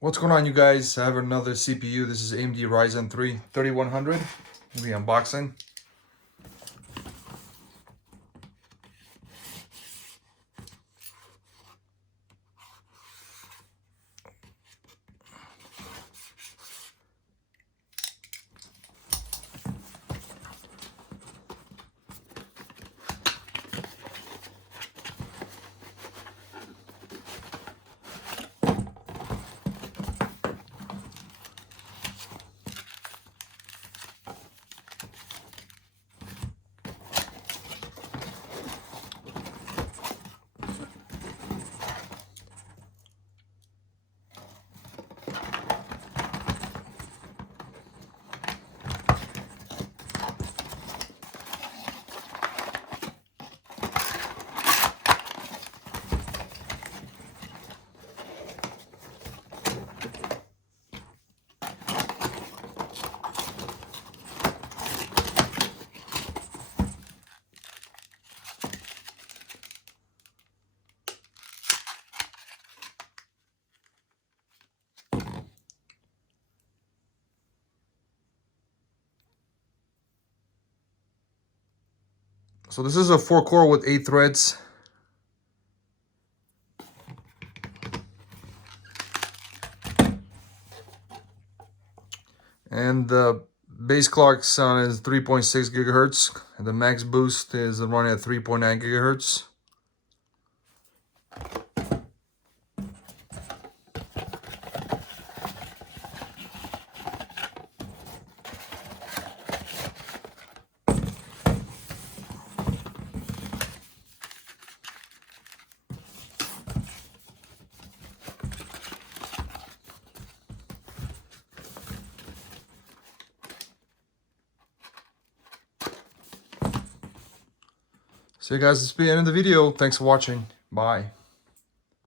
What's going on, you guys? I have another CPU. This is AMD Ryzen 3 3100. We'll be unboxing. So this is a 4-core with 8 threads. And the base clock sound is 3.6 gigahertz. And the max boost is running at 3.9 gigahertz. So you guys, this will be the end of the video. Thanks for watching. Bye.